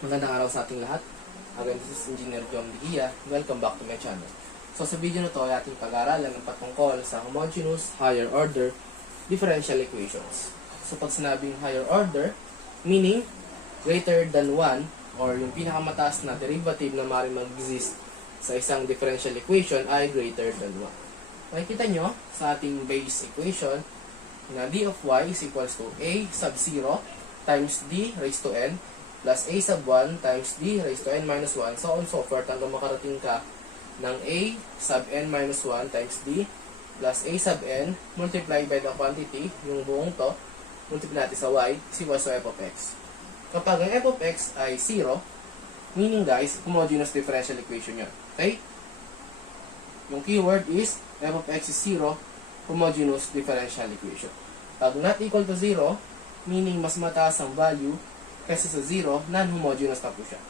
Magandang araw sa ating lahat. Again, this is Engineer Jom Digia. Welcome back to my channel. So sa video na to ay ating pag-aaralan ng patungkol sa homogeneous higher order differential equations. So pag sinabing higher order, meaning greater than 1 or yung pinakamataas na derivative na maaaring mag-exist sa isang differential equation ay greater than 1. Makikita nyo sa ating base equation na d of y is equals to a sub 0 times d raised to n plus a sub 1 times d raised to n minus 1, so on so forth hanggang makarating ka ng a sub n minus 1 times d plus a sub n multiplied by the quantity, yung buong to, multiply natin sa y, is equals to f of x. Kapag ang f of x ay 0, meaning guys, homogeneous differential equation yun. Okay? Yung keyword is f of x is 0, homogeneous differential equation. Pag not equal to 0, meaning mas mataas ang value kasi sa 0, non-homogeneous na po siya.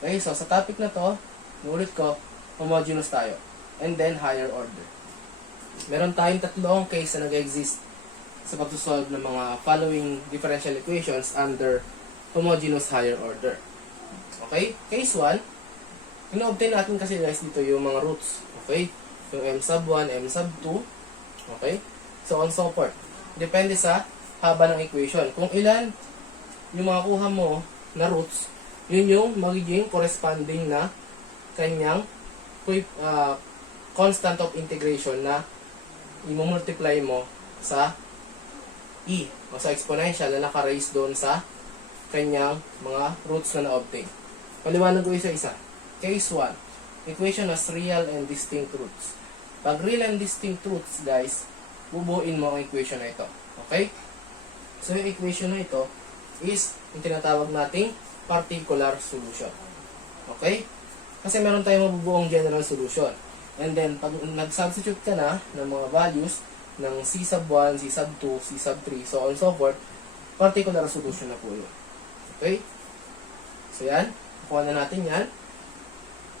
Okay, so sa topic na to, nulit ko, homogeneous tayo. And then, higher order. Meron tayong tatlong case na nag-exist sa pagsusolve ng mga following differential equations under homogeneous higher order. Okay, case 1, ino-obtain natin kasi guys dito yung mga roots. Okay, yung m sub 1, m sub 2. Okay, so on so forth. Depende sa haba ng equation. Kung ilan yung makukuha mo na roots, yun yung magiging corresponding na kanyang constant of integration na i-multiply mo sa e o sa exponential na naka-raise doon sa kanyang mga roots na na-obtain. Paliwanag ko isa-isa. Case 1, equation has real and distinct roots. Pag real and distinct roots, guys, bubuin mo ang equation na ito. Okay? So, yung equation na ito is yung tinatawag nating particular solution. Okay? Kasi meron tayong mabubuong general solution. And then, pag nag-substitute ka na ng mga values ng c sub 1, c sub 2, c sub 3, so on so forth, particular solution na po yun. Okay? So, yan. Kuha na natin yan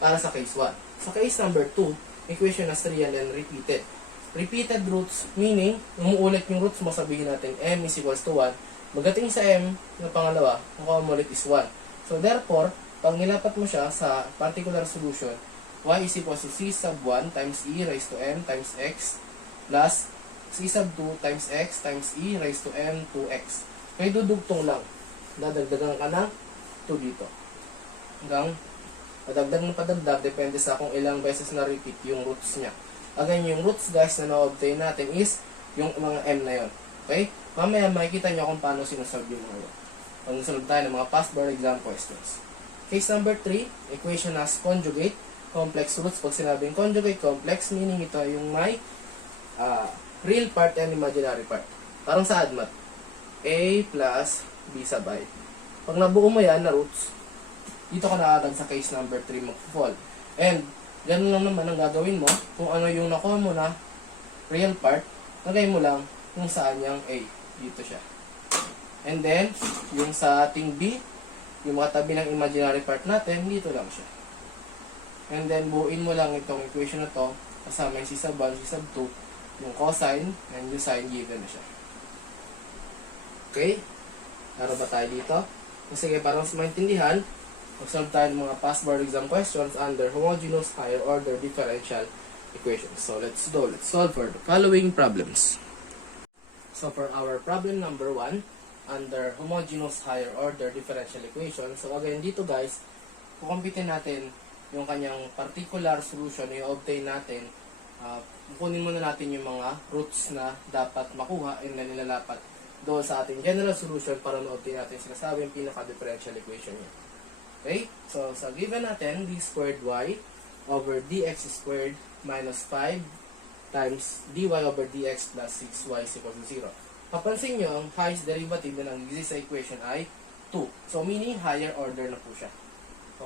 para sa case 1. Sa case number 2, equation has real and repeated. Repeated roots, meaning, umuulit yung roots mo, sabihin natin m is equals to 1. Magating sa m na pangalawa, ang umuulit is 1. So therefore, pag nilapat mo siya sa particular solution, y is equals to c sub 1 times e raised to m times x plus c sub 2 times x times e raised to m 2x. Kaya dudugtong lang. Dadagdagan ka ng 2 dito. Hanggang padagdag ng padagdag, depende sa kung ilang beses na repeat yung roots niya. Again, yung roots guys na na-obtain natin is yung mga m na yon. Okay? Mamaya makikita nyo kung paano sinusolve yung mga yun. Pag nasolve tayo ng mga past board exam questions. Case number 3, equation has conjugate complex roots. Pag sinabing conjugate complex, meaning ito yung may real part and imaginary part. Parang sa ADMAT. A plus B sub I. Pag nabuo mo yan na roots, dito ka nakagad sa case number 3 mag-fall. And, ganun lang naman ang gagawin mo kung ano yung nakuha mo na real part, lagay mo lang kung saan yung A. Dito siya. And then, yung sa ating B, yung mga tabi ng imaginary part natin, dito lang siya. And then, buuin mo lang itong equation na to, kasama yung C sub 1, C sub 2, yung cosine, and yung sine, given na siya. Okay? Laro ba tayo dito? Sige, para mas maintindihan, mag-solve tayo ng mga past board exam questions under homogeneous higher order differential equations. So, let's go. Let's solve for the following problems. So, for our problem number 1, under homogeneous higher order differential equation, so again, dito guys, kukumpitin natin yung kanyang particular solution na i-obtain natin. Kukunin muna natin yung mga roots na dapat makuha and na nilalapat doon sa ating general solution para ma-obtain natin sinasabi yung pinaka-differential equation niya. Okay? So, sa given natin, d squared y over dx squared minus 5 times dy over dx plus 6y is equal to 0. Papansin nyo, ang highest derivative na nag-exist sa equation ay 2. So, meaning higher order na po siya.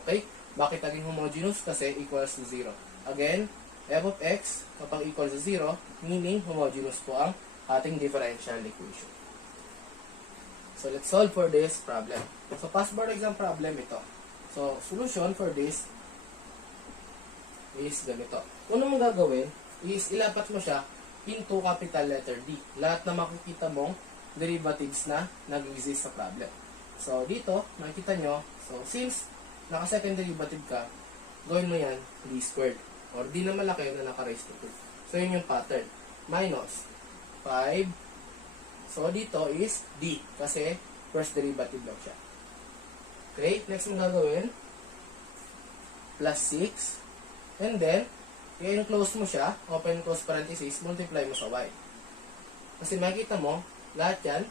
Okay? Bakit naging homogeneous? Kasi equals to 0. Again, f of x, kapag equals to 0, meaning homogeneous po ang ating differential equation. So, let's solve for this problem. So, past board exam problem ito. So, solution for this is ganito. Una mong gagawin is ilapat mo siya into capital letter D. Lahat na makikita mong derivatives na nag-exist sa problem. So, dito, makikita nyo, so, since naka-second derivative ka, gawin mo yan, d squared. Or d na malaki na naka-raise to 2. So, yun yung pattern. Minus 5. So, dito is d. Kasi, first derivative lang siya. Okay, next mo gagawin, plus 6. And then, i-enclose mo siya, open close parenthesis, multiply mo sa y. Kasi makikita mo, lahat yan,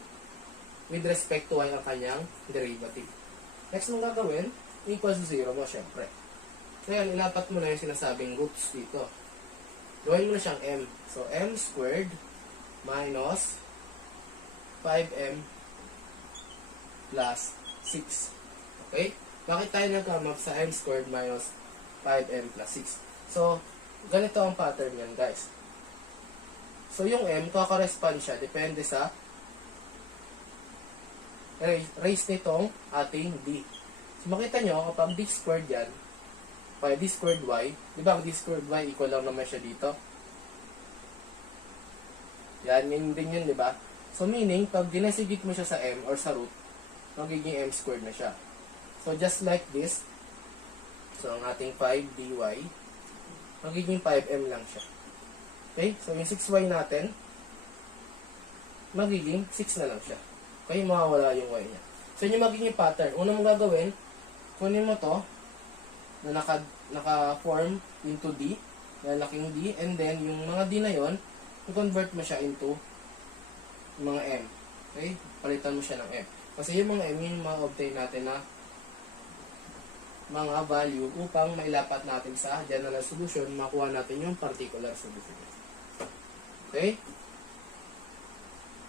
with respect to y ang kanyang derivative. Next mo gagawin, equals to 0 mo, syempre. So yan, ilapat mo na yung sinasabing roots dito. Gawin mo na siyang m. So, m squared minus 5m plus 6. Okay? Bakit tayo nagkamap sa m squared minus 5m plus 6? So, ganito ang pattern yan, guys. So, yung m, kakorespond siya, depende sa raise nitong ating d. So, makita nyo, kapag d squared yan, d squared y, di ba ang d squared y equal lang naman siya dito? Yan, yun din yun, di ba? So, meaning, pag dinasigit mo siya sa m or sa root, magiging m squared na siya. So, just like this, so, ang ating 5 dy, magiging 5m lang siya. Okay? So, yung 6y natin, magiging 6 na lang siya. Okay? Mawawala yung y niya. So, yun yung magiging pattern. Una mong gagawin, kunin mo to, na naka-form into d, lalaking d, and then, yung mga d na yon, i-convert mo siya into mga m. Okay? Palitan mo siya ng m. Kasi yung mga m, yung mga obtain natin na mga value upang mailapat natin sa general solution, makuha natin yung particular solution. Okay?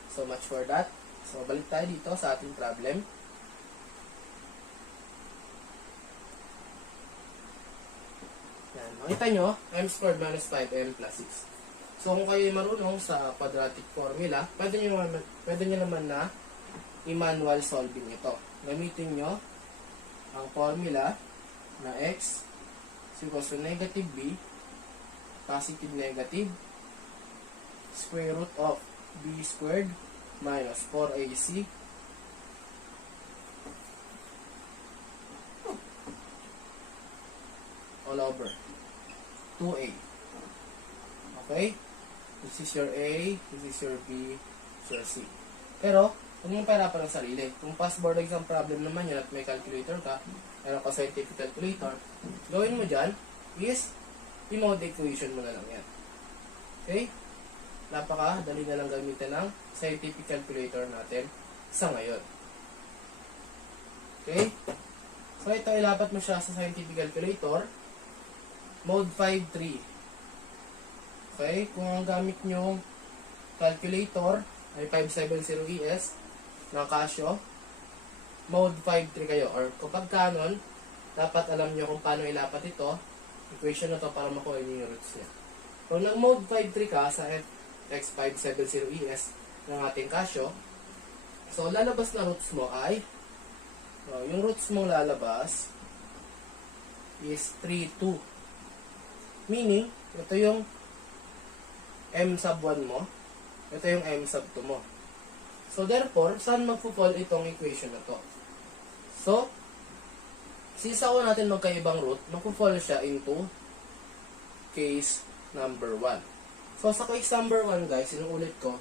So much for that. So balik tayo dito sa ating problem. Yan. Makita nyo, m squared minus 5m plus 6. So kung kayo marunong sa quadratic formula, pwede nyo naman na i-manual solving ito. Gamitin nyo ang formula na x is equals to negative b, positive negative, square root of b squared minus 4ac all over 2a. Okay? This is your A, this is your B, this is your C. Pero, huwag mong pahirapan ang sarili. Kung past board exam problem naman yan at may calculator ka, meron ka scientific calculator, gawin mo dyan is, i-mode equation mo na lang yan. Okay? Napaka-dali na lang gamitin ng scientific calculator natin sa ngayon. Okay? So, ito, ilapat mo siya sa scientific calculator. Mode 5.3. Okay? Kung ang gamit nyo calculator ay 570ES ng Casio, mode 5.3 kayo. Or kapag canon, dapat alam nyo kung paano ilapat ito, equation na to para makuha nyo yung roots niya. Kung nag-mode 5.3 ka sa FX570ES ng ating Casio, so lalabas na roots mo ay, yung roots mong lalabas is 3, 2. Meaning, ito yung m sub 1 mo, ito yung m sub 2 mo. So, therefore, saan magpo-fall itong equation na to? So, since ako natin magkaibang root, magpo-fall siya into case number 1. So, sa case number 1, guys, inuulit ko,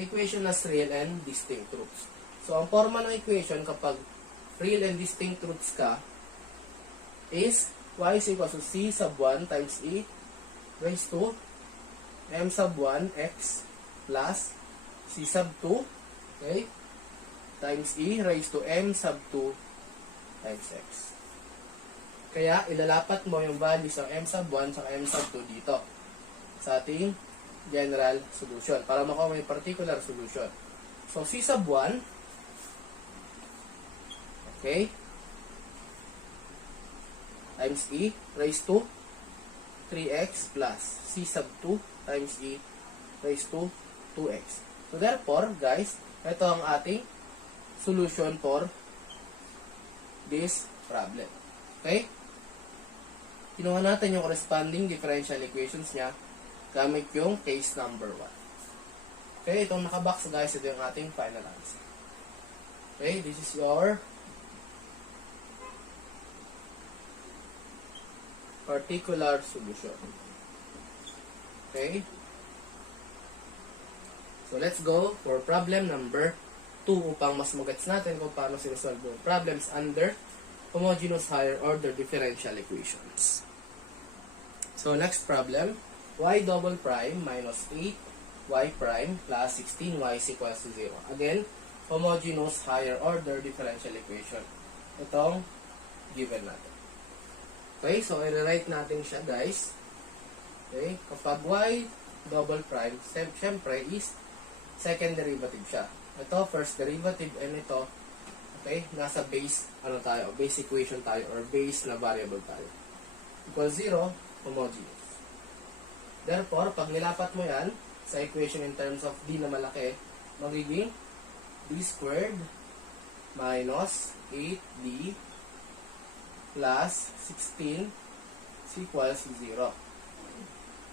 equation has real and distinct roots. So, ang forma ng equation kapag real and distinct roots ka is y is equal to c sub 1 times e raised to m sub 1 x plus c sub 2, okay, times e raised to m sub 2 times x. Kaya, ilalapat mo yung values ng m sub 1 sa m sub 2 dito sa ating general solution para makuha may particular solution. So, c sub 1, okay, times e raised to 3x plus c sub 2 times e raised to 2x. So, therefore, guys, ito ang ating solution for this problem. Okay? Kinuha natin yung corresponding differential equations niya gamit yung case number 1. Okay, itong nakabox, guys, ito yung ating final answer. Okay, this is your particular solution. Okay? So, let's go for problem number 2 upang mas magets natin kung paano sinusolve yung problems under homogeneous higher order differential equations. So, next problem, y double prime minus 8y prime plus 16y is equals to 0. Again, homogeneous higher order differential equation. Itong given natin. Okay, so i-rewrite natin siya, guys. Okay, kapag y double prime, syempre is second derivative siya. Ito, first derivative, and ito, okay, nasa base, base equation tayo, or base na variable tayo. Equals 0, homogeneous. Therefore, pag nilapat mo yan sa equation in terms of d na malaki, magiging d squared minus 8d plus 16 is equals 0.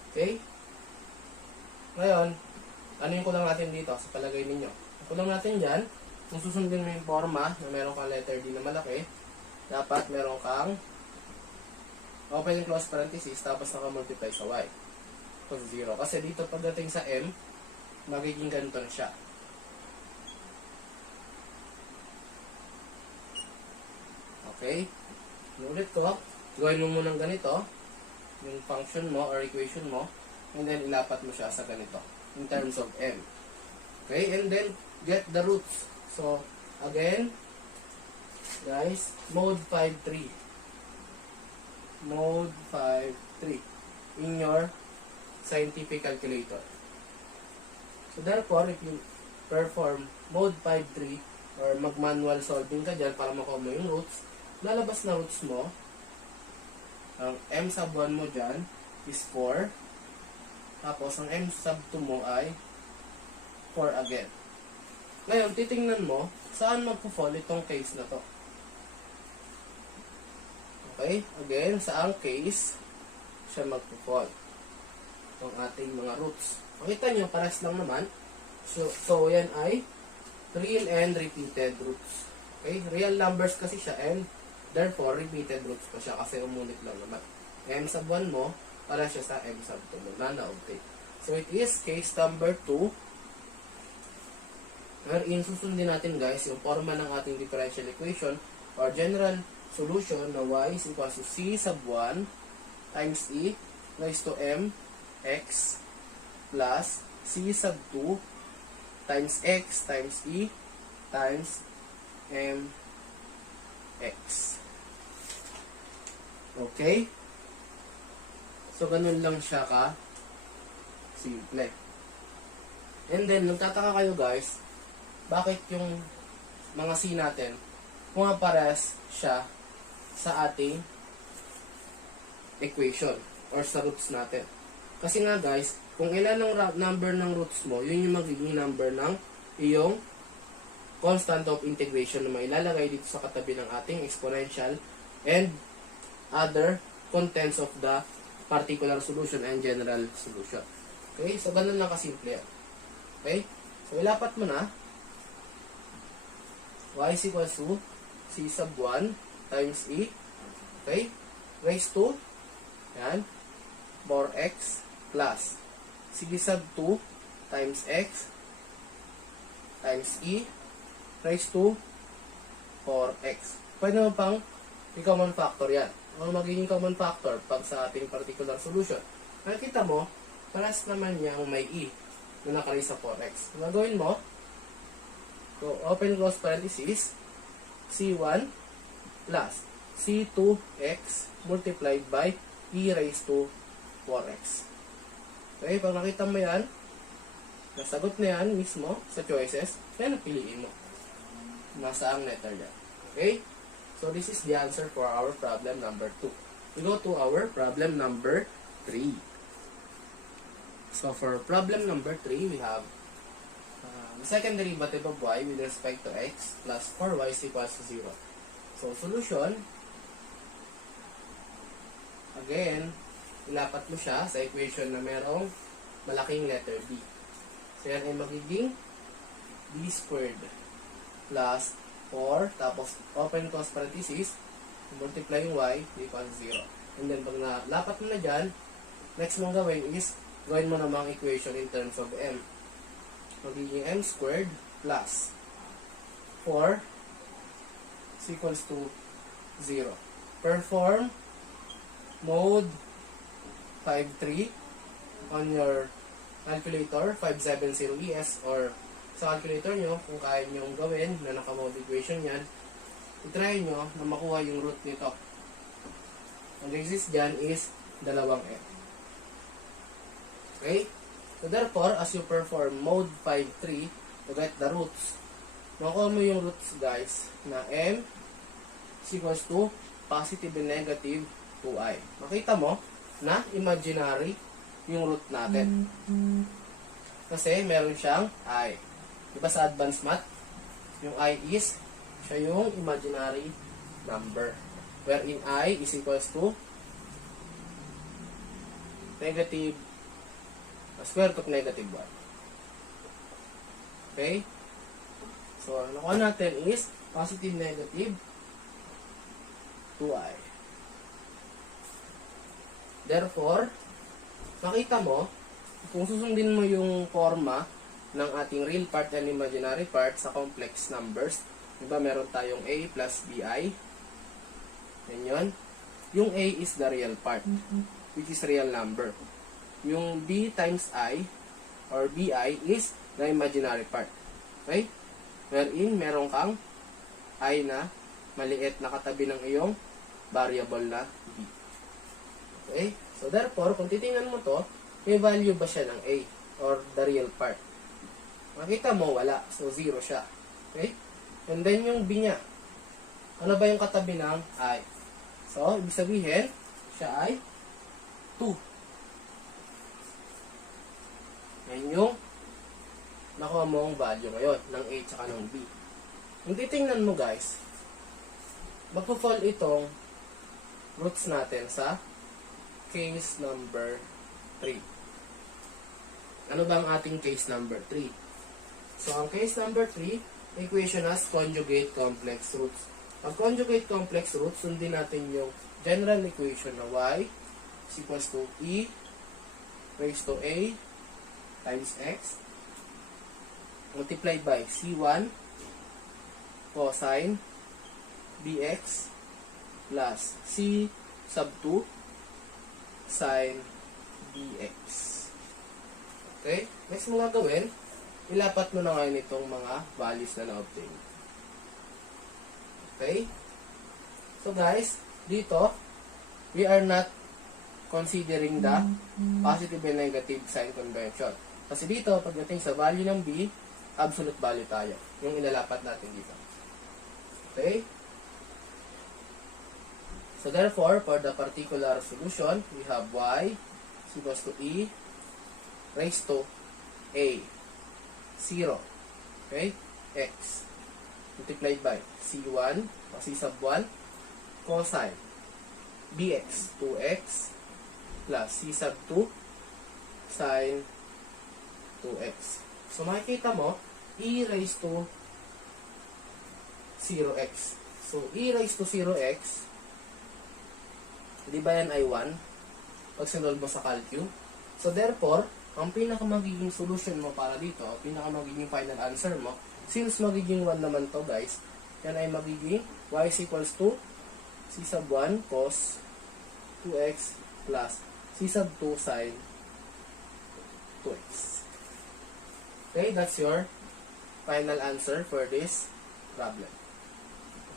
Okay? Ngayon, ano yung kulang natin dito sa palagay ninyo? Ang kulang natin dyan, kung susundin mo yung forma na meron kang letter D na malaki, dapat meron kang open and close parenthesis tapos naka-multiply sa y. Equals 0. Kasi dito pagdating sa m, magiging ganito na siya. Okay? Inulit ko. Gawin mo munang ganito, yung function mo or equation mo, and then ilapat mo siya sa ganito in terms of m. Okay? And then, get the roots. So, again, guys, mode 5-3. Mode 5-3 in your scientific calculator. So, therefore, if you perform mode 5-3 or mag-manual solving ka dyan para makuha mo yung roots, lalabas na roots mo, ang m sub 1 mo dyan is 4. Tapos, ang m sub 2 mo ay 4 again. Ngayon, titingnan mo, saan magpo-fall itong case na to. Okay? Again, saang case siya magpo-fall. Itong ating mga roots. Makita nyo, pares lang naman. So, yan ay real and repeated roots. Okay? Real numbers kasi siya and therefore, repeated roots pa siya kasi umunit lang naman. M sub 1 mo, para siya sa M sub 2 mo na na-obtain. So, it is case number 2. Wherein susundin natin, guys, yung forma ng ating differential equation or general solution na y is equals to c sub 1 times e raised to m x plus c sub 2 times x times e times m x. Okay? So, ganun lang siya ka simple. And then, nagtataka kayo, guys, bakit yung mga c natin pumapares siya sa ating equation or sa roots natin. Kasi nga, guys, kung ilan ang number ng roots mo, yun yung magiging number ng iyong constant of integration na mailalagay dito sa katabi ng ating exponential and other contents of the particular solution and general solution. Okay? So, ganun lang kasimple yan. Okay? So, ilapat mo na. Y is equals to C sub 1 times E. Okay? Raised to, yan, 4x plus C sub 2 times x times E raised to 4x. Pwede mo pang i-common factor yan. Ano magiging common factor pag sa ating particular solution? Nakikita mo, paras naman niyang may E na nakalagay sa 4x. Ang gagawin mo, so open close parenthesis, C1 plus C2x multiplied by E raised to 4x. Okay, pag nakita mo yan, nasagot na yan mismo sa choices, kaya napiliin mo. Nasa ang letter yan. Okay? So, this is the answer for our problem number 2. We go to our problem number 3. So, for problem number 3, we have the second derivative of y with respect to x plus 4y is equals to 0. So, solution, again, ilapat mo siya sa equation na merong malaking letter b. So, yan ay magiging d squared plus 4, tapos open close parenthesis, multiply yung y, equal 0. And then, pag nalapat mo na dyan, next mong gawin is, gawin mo namang equation in terms of m. Magiging m squared plus 4 is equals to 0. Perform mode 5-3 on your calculator, 570 ES, or sa calculator nyo, kung kaya nyo gawin na naka-mode equation yan, i-try nyo na makuha yung root nito. Ang exist dyan is 2m. Okay? So therefore, as you perform mode 5-3 to get the roots, makuha mo yung roots guys na m is equals to positive and negative 2i. Makita mo na imaginary yung root natin. Kasi meron siyang i. Diba sa advanced math, yung i is, siya yung imaginary number. Wherein I is equals to negative square root of negative 1. Okay? So, ang nakuha natin is positive negative 2i. Therefore, makita mo, kung susundin mo yung forma ng ating real part and imaginary part sa complex numbers, diba meron tayong a plus bi, yan yun. Yung a is the real part, which is real number. Yung b times I or bi is the imaginary part. Okay? Wherein meron kang I na maliit na katabi ng iyong variable na b. Okay? So therefore, kung titingnan mo to, may value ba siya ng a or the real part? Makita mo, wala. So 0 siya. Okay? And then yung b niya. Ano ba yung katabi ng I? So, ibig sabihin, siya ay 2. Yan yung nakuha mong value ngayon ng A tsaka ng B. Kung titingnan mo guys, magpo-fall itong roots natin sa case number 3. Ano ba ang ating case number 3? So, ang case number 3, equation has conjugate complex roots. Ang conjugate complex roots, sundin natin yung general equation na y is equals to e raised to a times x multiplied by c1 cosine bx plus c sub 2 sine dx. Okay? Next mo gagawin, ilapat mo na ngayon itong mga values na na-obtain. Okay? So guys, dito, we are not considering the positive and negative sign convention. Kasi dito, pagdating sa value ng b, absolute value tayo. Yung ilalapat natin dito. Okay? So therefore, for the particular solution, we have y is equals to e raised to a 0. Okay? X multiplied by c1 o c sub 1 cosine bx 2x plus c sub 2 sine 2x. So makikita mo, e raised to 0x. So e raised to 0x, di ba yan ay 1? Pag sinolve mo sa calcu. So therefore, ang pinakamagiging solution mo para dito, pinakamagiging final answer mo, since magiging 1 naman to guys, yan ay magiging y is equals to c sub 1 cos 2x plus c sub 2 sine 2x. Okay, that's your final answer for this problem.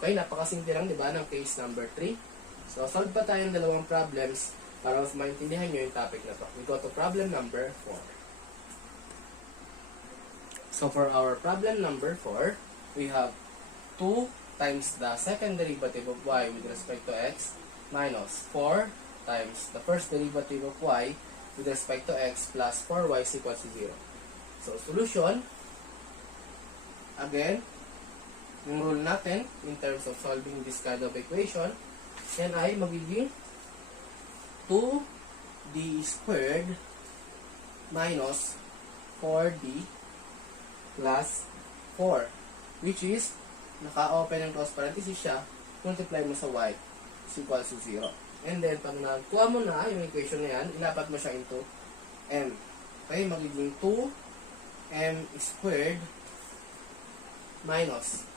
Okay, napakasimple lang, di ba, ng case number 3. So, solve pa tayong dalawang problems para mas maintindihan nyo yung topic na to. We go to problem number 4. So, for our problem number 4, we have 2 times the second derivative of y with respect to x minus 4 times the first derivative of y with respect to x plus 4y is equal to 0. So, solution, again, yung rule natin in terms of solving this kind of equation, yan ay magiging 2d squared minus 4d plus 4, which is naka-open and close parenthesis siya, multiply mo sa y is equals to 0. And then, pag nagkuha mo na yung equation na yan, ilapat mo siya into m. Okay, magiging 2m squared minus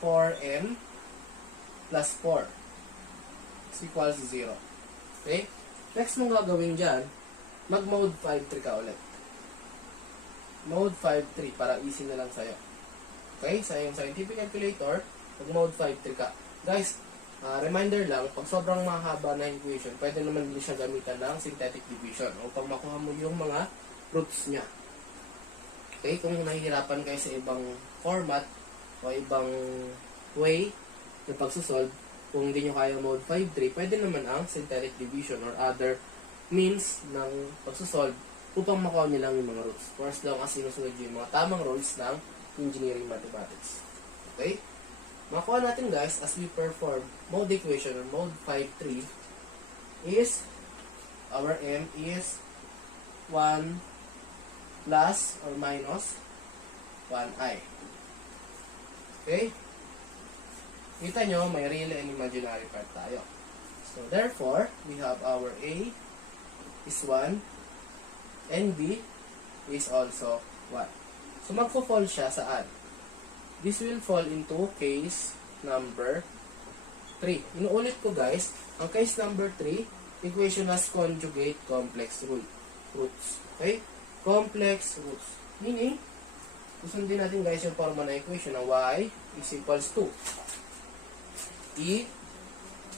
4m plus 4 is equals to 0. Okay? Next mong gagawin dyan, mag-mode 5-3 ka ulit. Mode 5-3 para easy na lang sa'yo. Okay? Sa yung scientific calculator, mag-mode 5-3 ka. Guys, reminder lang, pag sobrang mahaba na equation, pwede naman din siya gamitan ng synthetic division upang makuha mo yung mga roots niya. Okay? Kung nahihirapan kayo sa ibang format o ibang way na pagsusolve, kung hindi nyo kaya mode 5-3, pwede naman ang synthetic division or other means ng pagsusolve upang makuha nyo lang yung mga roots. For as long as sinusunod yung mga tamang rules ng engineering mathematics. Okay? Makuha natin guys, as we perform mode equation or mode 5-3 is, our m is 1 plus or minus 1i. Okay? Kita nyo, may real and imaginary part tayo. So, therefore, we have our a is 1 and b is also 1. So, magpo-fall siya saan? This will fall into case number 3. Inuulit ko guys, ang case number 3, equation has conjugate complex roots. Okay? Complex roots. Meaning, susundin natin guys yung forma na equation na y is equals to e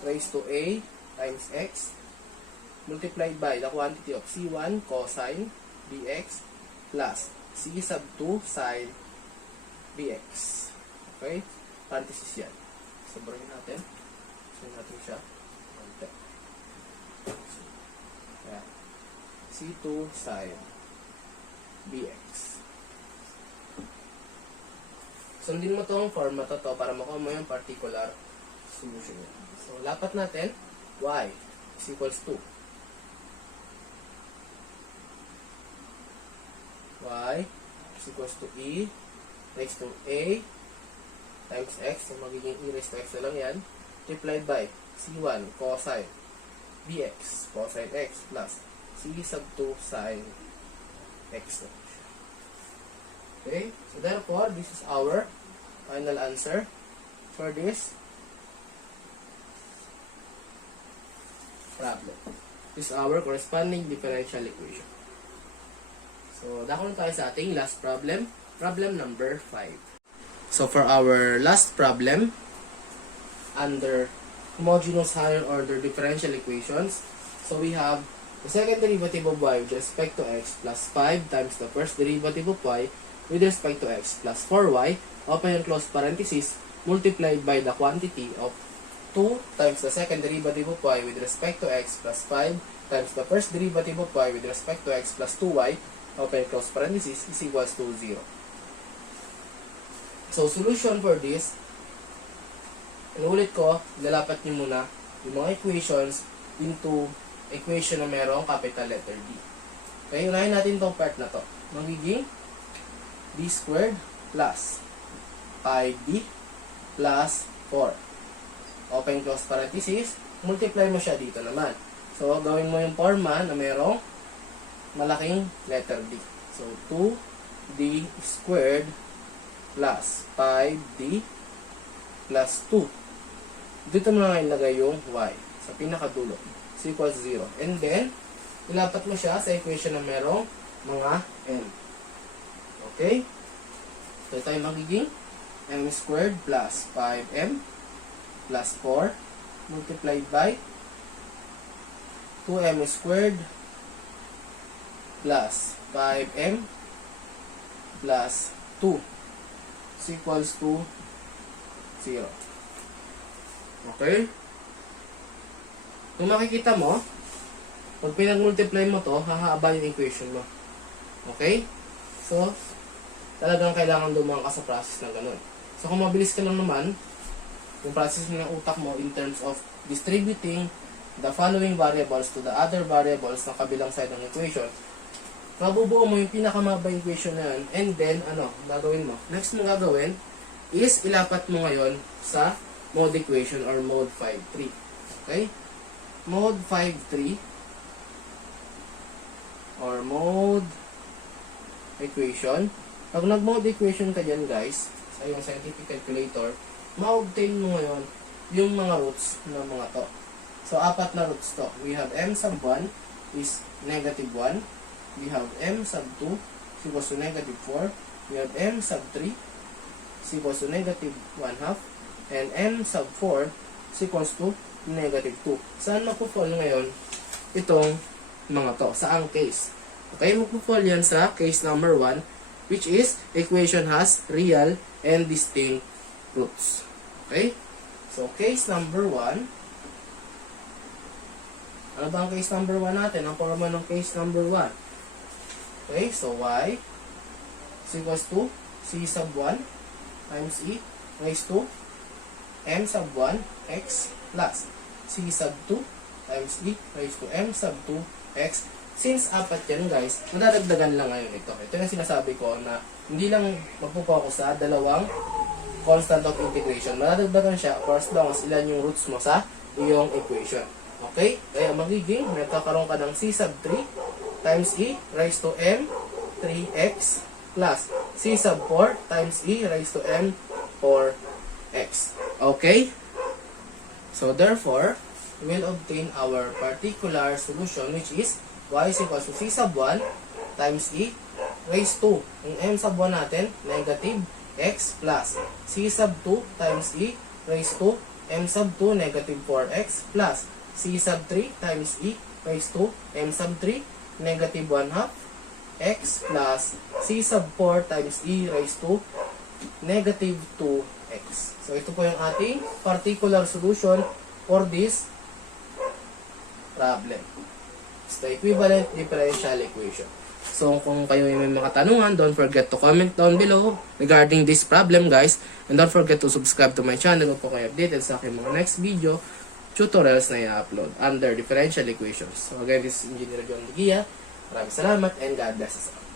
raised to a times x multiplied by the quantity of c1 cosine bx plus c sub 2 sine bx. Okay? Parenthesis yan. Sabarin natin. Sabarin natin siya. Ayan. c2 sine bx. Sundin mo tong format to para makuha mo yung particular solution niya. So, lapat natin, y is equals to y is equals to e raised to a times x. So, magiging e raised to x na lang yan. Multiplied by c1 cosine bx cosine x plus c sub 2 sine x. Okay? So, therefore, this is our final answer for this problem. This is our corresponding differential equation. So, dako na tayo sa ating last problem. Problem number 5. So, for our last problem, under homogeneous higher order differential equations, so we have the second derivative of y with respect to x plus 5 times the first derivative of y with respect to x plus 4y, open and close parenthesis, multiplied by the quantity of 2 times the second derivative of y with respect to x plus 5 times the first derivative of y with respect to x plus 2y, open and close parenthesis, is equals to 0. So, solution for this, inulit ko, lalapat nyo muna yung mga equations into equation na merong capital letter D. Okay, unahin natin itong part na to. Magiging d squared plus 5d plus 4. Open close parenthesis, multiply mo siya dito naman. So, gawin mo yung forma na merong malaking letter D. So, 2d squared plus 5d plus 2. Dito mo na ilagay yung y sa pinakadulo. Is equals 0. And then, ilapat mo siya sa equation na merong mga n. Okay? So, ito yung magiging m squared plus 5m plus 4 multiplied by 2m squared plus 5m plus 2 is equals to 0. Okay? Kung makikita mo, pag pinag-multiply mo to, hahaba yung equation mo. Okay? So, talagang kailangan dumaan ka sa process na ganun. So, kung mabilis ka lang naman, yung process ng utak mo in terms of distributing the following variables to the other variables na kabilang side ng equation, mabubuo mo yung pinakamabang equation na yun, and then, gagawin mo? Next mo gagawin, is ilapat mo ngayon sa mode equation or mode 5-3. Okay? Mode 5-3 or mode equation. Pag nag-mode equation ka dyan guys, sa iyong scientific calculator, ma-obtain mo ngayon yung mga roots ng mga to. So, 4 na roots to. We have m sub 1 is negative 1. We have m sub 2 is equals to negative 4. We have m sub 3 is equals to negative 1/2. And m sub 4 is equals to negative 2. Saan magpo-fall ngayon itong mga to? Saang case? Okay, magpo-fall yan sa case number 1, which is equation has real and distinct roots. Okay? So, case number 1. Ano ba ang case number 1 natin? Ang forma ng case number 1. Okay, so y is equals to c sub 1 times e raised to m sub 1 x plus c sub 2 times e raised to m sub 2 x. Since 4 yan guys, madadagdagan lang ngayon ito. Ito yung sinasabi ko na hindi lang magpo-focus sa dalawang constant of integration. Madadagdagan siya for as long as ilan yung roots mo sa iyong equation. Okay? Kaya magiging, nagkakaroon ka ng c sub 3 times e raised to m 3x plus c sub 4 times e raised to m 4x. Okay? So therefore, we will obtain our particular solution which is y is equals to c sub 1 times e raised to, yung m sub 1 natin, negative x plus c sub 2 times e raised to m sub 2 negative 4x plus c sub 3 times e raised to m sub 3 negative 1/2 x plus c sub 4 times e raised to negative 2x. So ito po yung ating particular solution for this problem. It's the equivalent differential equation. So kung kayo may mga tanungan, don't forget to comment down below regarding this problem guys. And don't forget to subscribe to my channel upang kayo updated sa aking mga next video tutorials na i-upload under differential equations. So again, this is Engineer John Ligia. Maraming salamat and God bless us all.